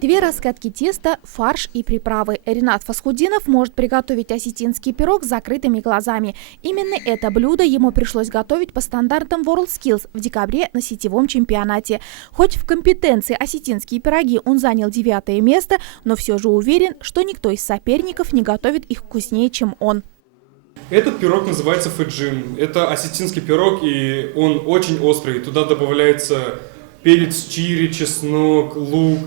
2 раскатки теста, фарш и приправы. Ринат Фасхудинов может приготовить осетинский пирог с закрытыми глазами. Именно это блюдо ему пришлось готовить по стандартам WorldSkills в декабре на сетевом чемпионате. Хоть в компетенции осетинские пироги он занял 9-е место, но все же уверен, что никто из соперников не готовит их вкуснее, чем он. Этот пирог называется феджин. Это осетинский пирог, и он очень острый. Туда добавляется перец чили, чеснок, лук.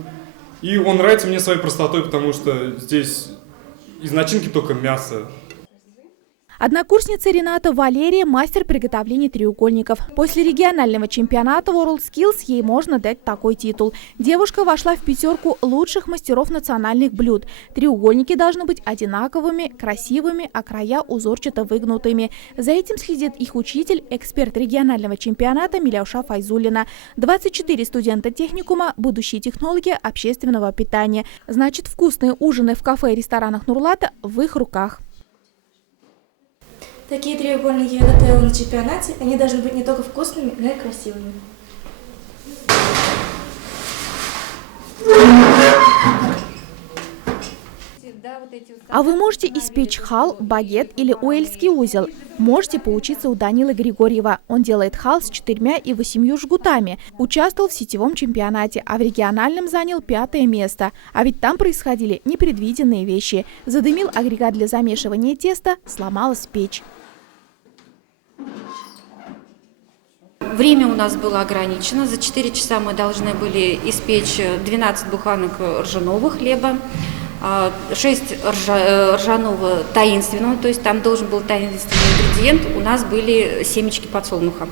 И он нравится мне своей простотой, потому что здесь из начинки только мясо. Однокурсница Рената Валерия – мастер приготовления треугольников. После регионального чемпионата WorldSkills ей можно дать такой титул. Девушка вошла в 5 лучших мастеров национальных блюд. Треугольники должны быть одинаковыми, красивыми, а края узорчато выгнутыми. За этим следит их учитель, эксперт регионального чемпионата Миляуша Файзуллина. 24 студента техникума – будущие технологи общественного питания. Значит, вкусные ужины в кафе и ресторанах Нурлата в их руках. Такие треугольники я готовила на чемпионате. Они должны быть не только вкусными, но и красивыми. А вы можете испечь хал, багет или уэльский узел. Можете поучиться у Данилы Григорьева. Он делает хал с 4 и 8 жгутами. Участвовал в сетевом чемпионате, а в региональном занял 5-е место. А ведь там происходили непредвиденные вещи. Задымил агрегат для замешивания теста, сломалась печь. Время у нас было ограничено. За 4 часа мы должны были испечь 12 буханок ржаного хлеба, 6 ржаного таинственного, то есть там должен был таинственный ингредиент, у нас были семечки подсолнуха.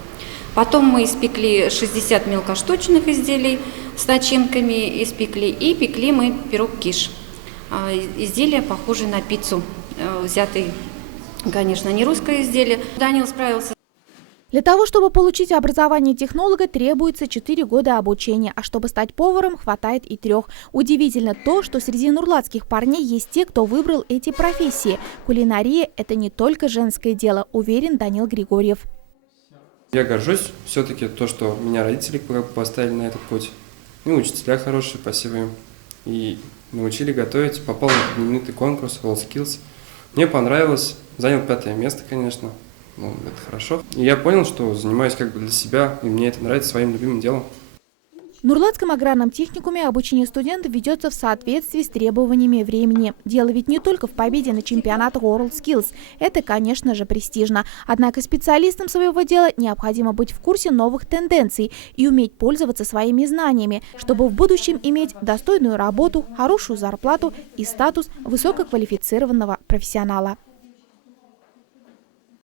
Потом мы испекли 60 мелкоштучных изделий с начинками, испекли, и пекли мы пирог киш. Изделие похоже на пиццу, взятый, конечно, не русское изделие. Данил справился. Для того, чтобы получить образование технолога, требуется 4 года обучения, а чтобы стать поваром, хватает и 3. Удивительно то, что среди нурлатских парней есть те, кто выбрал эти профессии. Кулинария – это не только женское дело, уверен Данил Григорьев. Я горжусь все-таки то, что меня родители поставили на этот путь. И учителя хорошие, спасибо им. И научили готовить, попал на знаменитый конкурс WorldSkills. Мне понравилось, занял 5-е место, конечно. Ну, это хорошо. И я понял, что занимаюсь как бы для себя, и мне это нравится своим любимым делом. В Нурлатском аграрном техникуме обучение студентов ведется в соответствии с требованиями времени. Дело ведь не только в победе на чемпионатах WorldSkills. Это, конечно же, престижно. Однако специалистам своего дела необходимо быть в курсе новых тенденций и уметь пользоваться своими знаниями, чтобы в будущем иметь достойную работу, хорошую зарплату и статус высококвалифицированного профессионала.